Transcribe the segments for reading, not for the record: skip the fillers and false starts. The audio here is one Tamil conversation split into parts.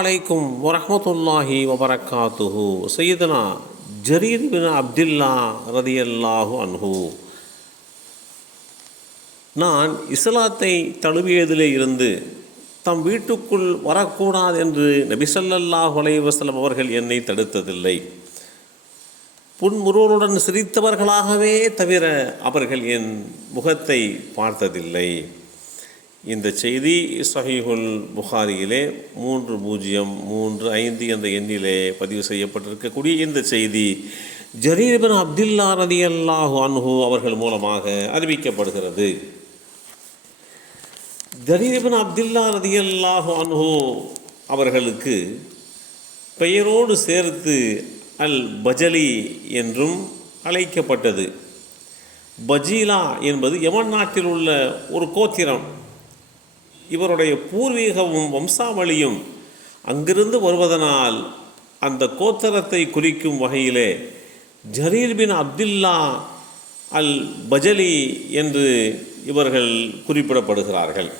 அலைக்கும் வரஹ்மத்துல்லாஹி வபரகாத்துஹு. சையதுனா ஜரீர் பின் அப்துல்லா ரதியல்லாஹு அன்ஹு, நான் இஸ்லாத்தை தழுவியதிலே இருந்து தம் வீட்டுக்குள் வரக்கூடாது என்று நபி ஸல்லல்லாஹு அலைஹி வஸல்லம் அவர்கள் என்னை தடுத்ததில்லை. புன்முறுவலுடன் சிரித்தவர்களாகவே தவிர அவர்கள் என் முகத்தை பார்த்ததில்லை. இந்த செய்தி ஸஹீஹுல் புகாரியிலே 3035 என்ற எண்ணிலே பதிவு செய்யப்பட்டிருக்கக்கூடிய இந்த செய்தி ஜரீர் பின் அப்துல்லா ரலியல்லாஹு அன்ஹு அவர்கள் மூலமாக அறிவிக்கப்படுகிறது. ஜரீர் பின் அப்துல்லா ரலியல்லாஹு அன்ஹு அவர்களுக்கு பெயரோடு சேர்த்து அல் பஜலி என்றும் அழைக்கப்பட்டது. பஜீலா என்பது யமன் நாட்டில் உள்ள ஒரு கோத்திரம். இவருடைய பூர்வீகமும் வம்சாவளியும் அங்கிருந்து வருவதனால் அந்த கோத்திரத்தை குறிக்கும் வகையிலே ஜரீர் பின் அப்துல்லா அல் பஜலி என்று இவர்கள் குறிப்பிடப்படுகிறார்கள்.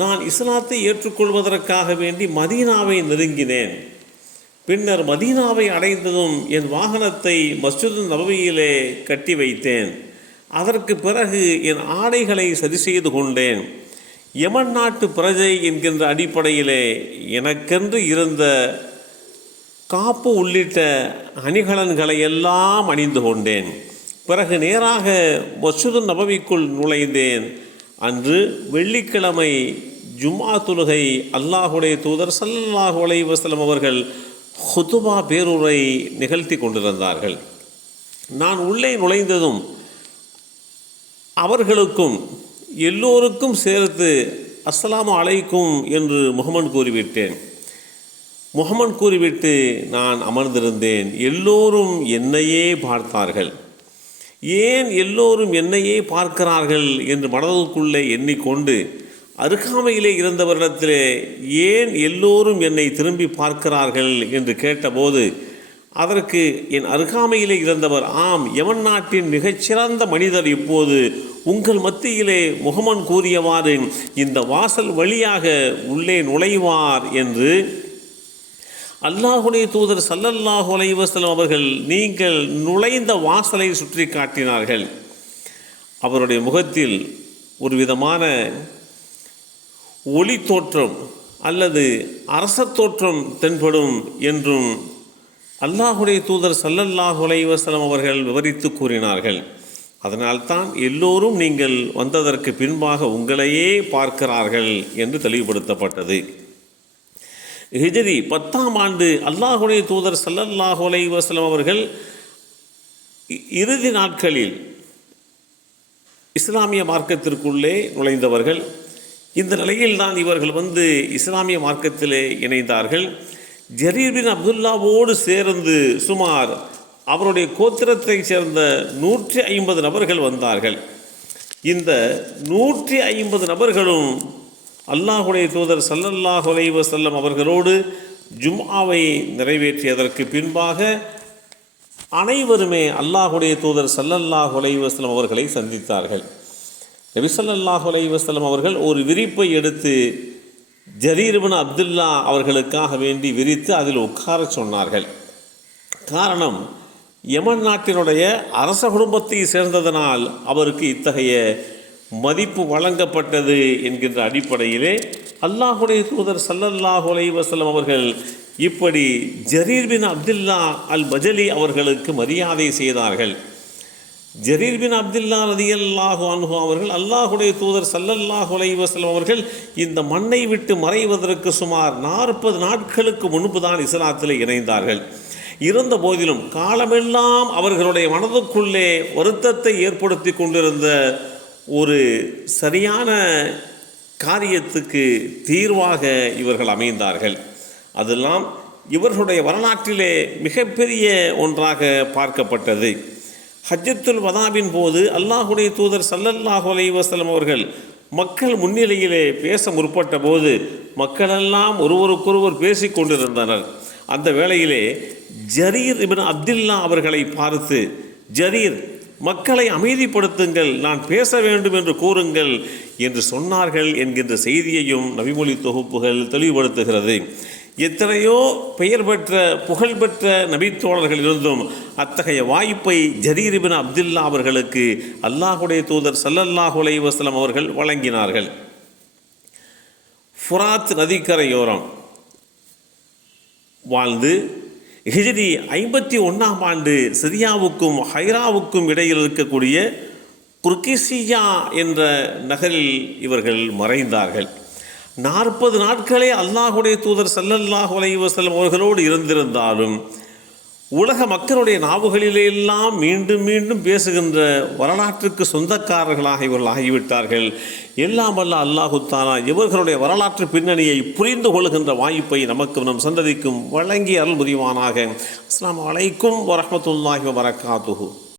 நான் இஸ்லாத்தை ஏற்றுக்கொள்வதற்காக வேண்டி மதீனாவை நெருங்கினேன். பின்னர் மதீனாவை அடைந்ததும் என் வாகனத்தை மஸ்ஜிது நபவியிலே கட்டி வைத்தேன். அதற்கு பிறகு என் ஆடைகளை சரி செய்து கொண்டேன். யமன் நாட்டு பிரஜை என்கின்ற அடிப்படையிலே எனக்கென்று இருந்த காப்பு உள்ளிட்ட அணிகலன்களை எல்லாம் அணிந்து கொண்டேன். பிறகு நேராக மஸ்ஜிது நபவிக்குள் நுழைந்தேன். அன்று வெள்ளிக்கிழமை ஜும்ஆ தொழுகை அல்லாஹுடைய தூதர் ஸல்லல்லாஹு அலைஹி வஸல்லம் அவர்கள் ஹுதுபா பேருரை நிகழ்த்தி கொண்டிருந்தார்கள். நான் உள்ளே நுழைந்ததும் அவர்களுக்கும் எல்லோருக்கும் சேர்த்து அஸ்ஸலாமு அலைக்கும் என்று முஹம்மது கூறிவிட்டேன். முஹம்மது கூறிவிட்டு நான் அமர்ந்திருந்தேன். எல்லோரும் என்னையே பார்த்தார்கள். ஏன் எல்லோரும் என்னையே பார்க்கிறார்கள் என்று மனதுக்குள்ளே எண்ணிக்கொண்டு அருகாமையிலே இருந்தவரிடத்திலே ஏன் எல்லோரும் என்னை திரும்பி பார்க்கிறார்கள் என்று கேட்டபோது அதற்கு என் அருகாமையிலே இருந்தவர், ஆம், யமன் நாட்டின் மிகச்சிறந்த மனிதர் இப்போது உங்கள் மத்தியிலே முஹம்மது கூறியவாறு இந்த வாசல் வழியாக உள்ளே நுழைவார் என்று அல்லாஹுடைய தூதர் ஸல்லல்லாஹு அலைஹி வஸல்லம் அவர்கள் நீங்கள் நுழைந்த வாசலை சுற்றி காட்டினார்கள். அவருடைய முகத்தில் ஒரு விதமான ஒளி தோற்றம் அல்லது அரச தோற்றம் தென்படும் என்றும் அல்லாஹுடைய தூதர் ஸல்லல்லாஹு அலைஹி வஸல்லம் அவர்கள் விவரித்து கூறினார்கள். அதனால்தான் எல்லோரும் நீங்கள் வந்ததற்கு பின்பாக உங்களையே பார்க்கிறார்கள் என்று தெளிவுபடுத்தப்பட்டது. ஹிஜ்ரி 10ஆம் ஆண்டு அல்லாஹுடைய தூதர் ஸல்லல்லாஹு அலைஹி வஸல்லம் அவர்கள் இறுதி நாட்களில் இஸ்லாமிய மார்க்கத்திற்குள்ளே நுழைந்தவர்கள். இந்த நிலையில்தான் இவர்கள் இஸ்லாமிய மார்க்கத்திலே இணைந்தார்கள். ஜரீர் பின் அப்துல்லாவோடு சேர்ந்து சுமார் அவருடைய கோத்திரத்தை சேர்ந்த 150 நபர்கள் வந்தார்கள். இந்த 150 நபர்களும் அல்லாஹுடைய தூதர் ஸல்லல்லாஹு அலைஹி வஸல்லம் அவர்களோடு ஜும்ஆவை நிறைவேற்றியதற்கு பின்பாக அனைவருமே அல்லாஹுடைய தூதர் ஸல்லல்லாஹு அலைஹி வஸல்லம் அவர்களை சந்தித்தார்கள். நபி ஸல்லல்லாஹு அலைஹி வஸல்லம் அவர்கள் ஒரு விரிப்பை எடுத்து ஜரீர் பின் அப்துல்லா அவர்களுக்காக வேண்டி விரித்து அதில் உட்கார சொன்னார்கள். காரணம், யமன் நாட்டினுடைய அரச குடும்பத்தை சேர்ந்ததனால் அவருக்கு இத்தகைய மதிப்பு வழங்கப்பட்டது என்கின்ற அடிப்படையிலே அல்லாஹுடைய தூதர் ஸல்லல்லாஹு அலைஹி வஸல்லம் அவர்கள் இப்படி ஜரீர் பின் அப்துல்லா அல் பஜலி அவர்களுக்கு மரியாதை செய்தார்கள். ஜரீர் பின் அப்துல்லா ரலியல்லாஹு அன்ஹு அவர்கள் அல்லாஹுடைய தூதர் ஸல்லல்லாஹு அலைஹி வஸல்லம் அவர்கள் இந்த மண்ணை விட்டு மறைவதற்கு சுமார் 40 நாட்களுக்கு முன்பு தான் இஸ்லாத்தில் இணைந்தார்கள். இருந்த போதிலும் காலமெல்லாம் அவர்களுடைய மனதுக்குள்ளே வருத்தத்தை ஏற்படுத்தி கொண்டிருந்த ஒரு சரியான காரியத்துக்கு தீர்வாக இவர்கள் அமைந்தார்கள். அதெல்லாம் இவர்களுடைய வரலாற்றிலே மிகப்பெரிய ஒன்றாக பார்க்கப்பட்டது. ஹஜ்ஜத்துல் வதாவின் போது அல்லாஹுடைய தூதர் ஸல்லல்லாஹு அலைஹி வஸல்லம் அவர்கள் மக்கள் முன்னிலையிலே பேச முற்பட்ட போது மக்களெல்லாம் ஒருவருக்கொருவர் பேசி கொண்டிருந்தனர். அந்த வேளையிலே ஜரீர் இப்னு அப்துல்லா அவர்களை பார்த்து, ஜரீர், மக்களை அமைதிப்படுத்துங்கள், நான் பேச வேண்டும் என்று கூறுங்கள் என்று சொன்னார்கள் என்கின்ற செய்தியையும் நபிமொழி தொகுப்புகள் தெளிவுபடுத்துகிறது. எத்தனையோ பெயர் பெற்ற புகழ்பெற்ற நபித்தோழர்கள் இருந்தும் அத்தகைய வாய்ப்பை ஜரீர் இப்னு அப்துல்லா அவர்களுக்கு அல்லாஹுடைய தூதர் ஸல்லல்லாஹு அலைஹி வஸல்லம் அவர்கள் வழங்கினார்கள். ஃபுராத் நதிக்கரையோரம் வாழ்ந்து ஹிஜ்ரி 51ஆம் ஆண்டு சிரியாவுக்கும் ஹைராவுக்கும் இடையில் இருக்கக்கூடிய குர்கிசியா என்ற நகரில் இவர்கள் மறைந்தார்கள். 40 நாட்களே அல்லாஹுடைய தூதர் ஸல்லல்லாஹு அலைஹி வஸல்லம் அவர்களோடு இருந்திருந்தாலும் உலக மக்களுடைய நாவுகளிலெல்லாம் மீண்டும் மீண்டும் பேசுகின்ற வரலாற்றுக்கு சொந்தக்காரர்களாக இவர்கள் ஆகிவிட்டார்கள். எல்லாம் வல்ல அல்லாஹு தஆலா இவர்களுடைய வரலாற்று பின்னணியை புரிந்து கொள்கின்ற வாய்ப்பை நமக்கும் நம் சந்ததிக்கும் வழங்கி அருள் புரிவானாக. அஸ்ஸலாமு அலைக்கும் வரஹ்மத்துல்லாஹி வபரகாத்துஹு.